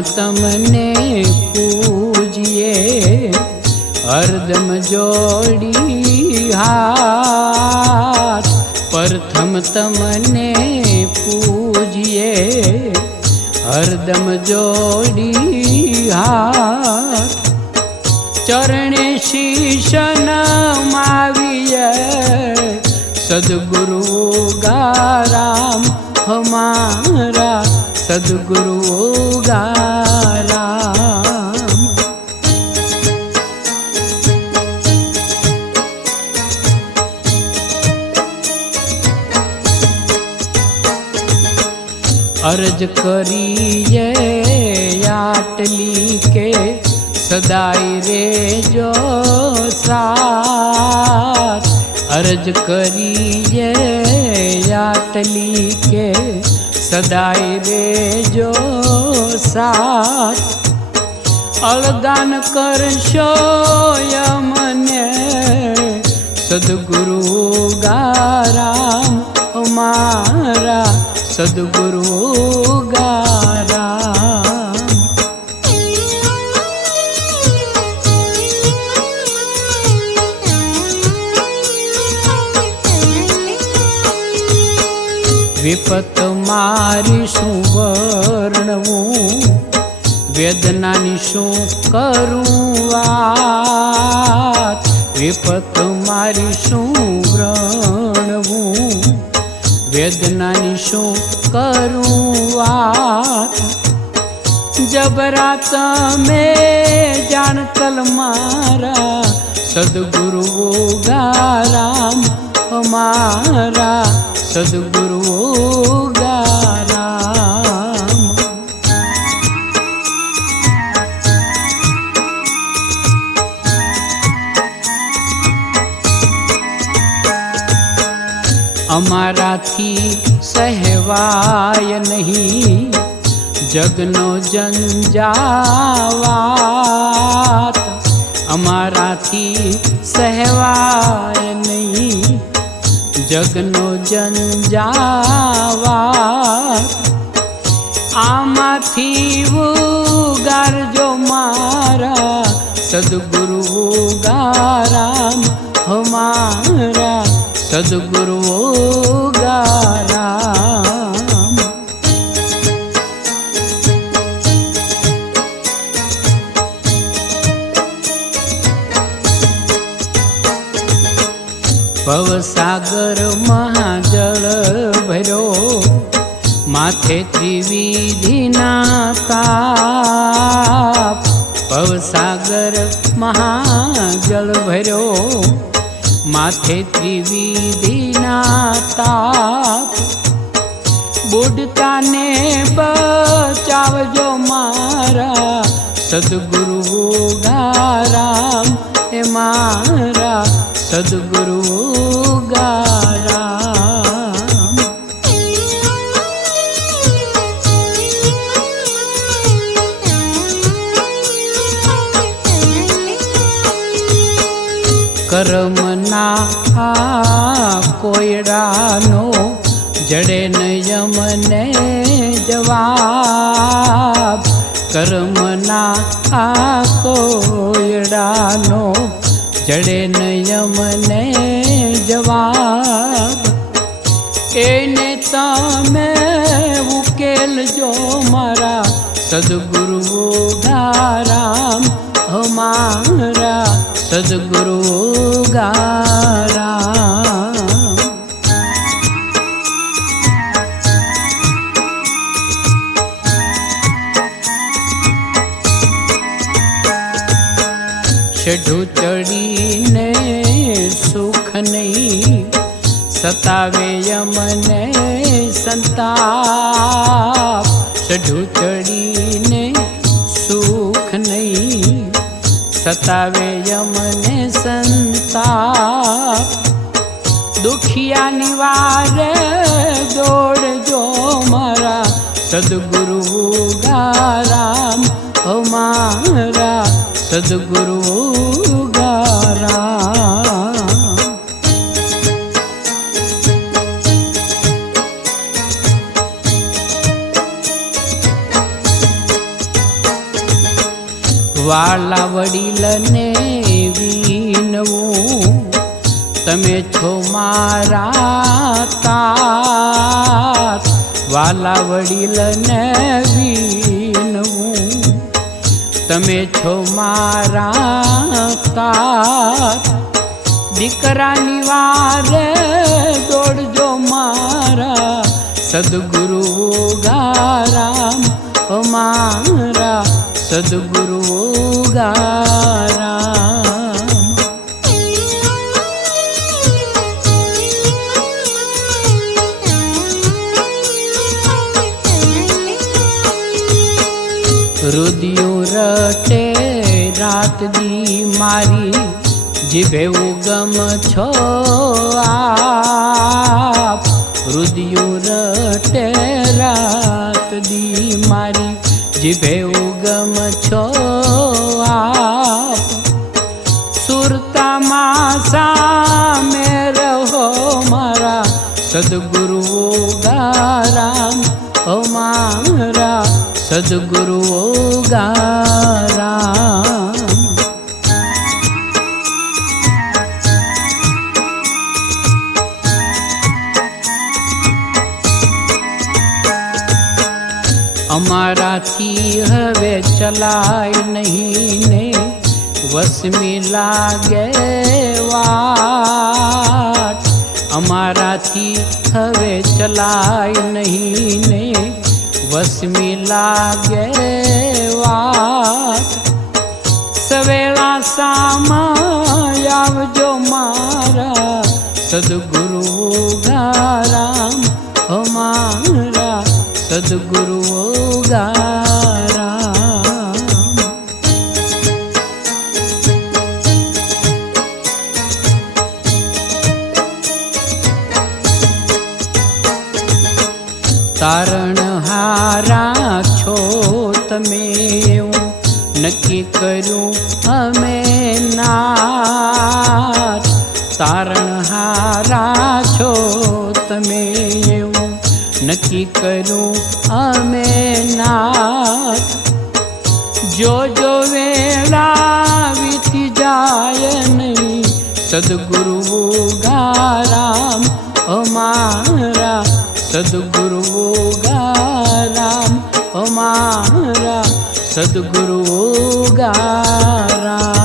તમને પૂજીએ. હરદમ જોડી હાથ. પ્રથમ તમને પૂજીએ. હરદમ જોડી હાથ. ચરણે શીશ નમાવીએ સદગુરુ ગારામ હમારા सदगुरु गारा अर्ज़ करिए याटली के सदाई रे जो सार अर्ज़ करिए याटली के સદાય રે જો સાથ. અળગાન કરશો યમને. સદગુરુ ગારામ અમારા. સદગુરુ ગારામ. વિપત મારી શું વર્ણવું? વેદનાની શું કરું વાત? વિપત મારી શું વ્રણવું? વેદનાની શું કરું વાત? જબરા તમે જાણતલ મારા, સદગુરુ ગારામ અમારા, સદગુરુ અમારાથી સહેવાય નહીં. જગનો જંજાવાત અમારાથી સહેવાય નહીં. જગનો જંજાવાત આમાંથી ઉગારજો મારા સદગુરુ ગારામ હમારા સદગુરુ ગારા ભવસાગર મહાજળ ભર્યો માથે ત્રિવિધિના તાપ ભવસાગર મહાજળ ભર્યો માથે ત્રિવિધિના તાપ બુડતાને બચાવજો મારા સદગુરુ ગારામ. એ મારા સદગુરુ ગારામ. કર્મના આ કોયડાનો જડે નયમને જવાબ. કર્મના આ કોયડાનો જડે નયમને જવાબ. એને તમે ઉકેલજો મારા સદગુરુ ગારામ હમારા સદગુરુ ગારા ચઢું ચડીને સુખ નહીં સતાવે યમને સંતાપ ચઢું ચડીને સુખ નહીં સતાવે યમને સંતાપ દુખિયા નિવાર દોડજો મારા સદગુરુ ગારામ અમારા સદગુરુ ગારામ. વાલા વડીલને વિનવું તમે છો મારા તાત વાલા વડીલને વિનવું તમે છો મારા તાત દીકરાની વારે દોડજો મારા. સદગુરુ ગારામ ઓ મારા સદગુરુ ગારામ રુદિયો રટે રાત દી મારી જીભે ઉગમ છો આપ રુદિયો રટે રાત દી મારી જીભે ઉગમ છો આપ? સુરતામાં સામે રહો મારા સદગુરુ ગારામ. ઓ મારા સદગુરુ ગારામ. અમારાથી હવે ચલાય નહીં ને વસમી લાગે વાત. અમારાથી હવે ચલાય નહીં ને વસમી લાગે વાત. સવેળા સામા આવજો મારા. સદગુરુ ગારામ અમારા સદગુરુ ગારા તારણ હારા છો તમે નક્કી કર્યું અમે નાર તારણ હારા નક્કી કરું અમે નાથ. જો જો વેળા વીતી જાય નહીં, સદગુરુ ગારામ અમારા સદગુરુ ગારામ અમારા સદગુરુ ગારામ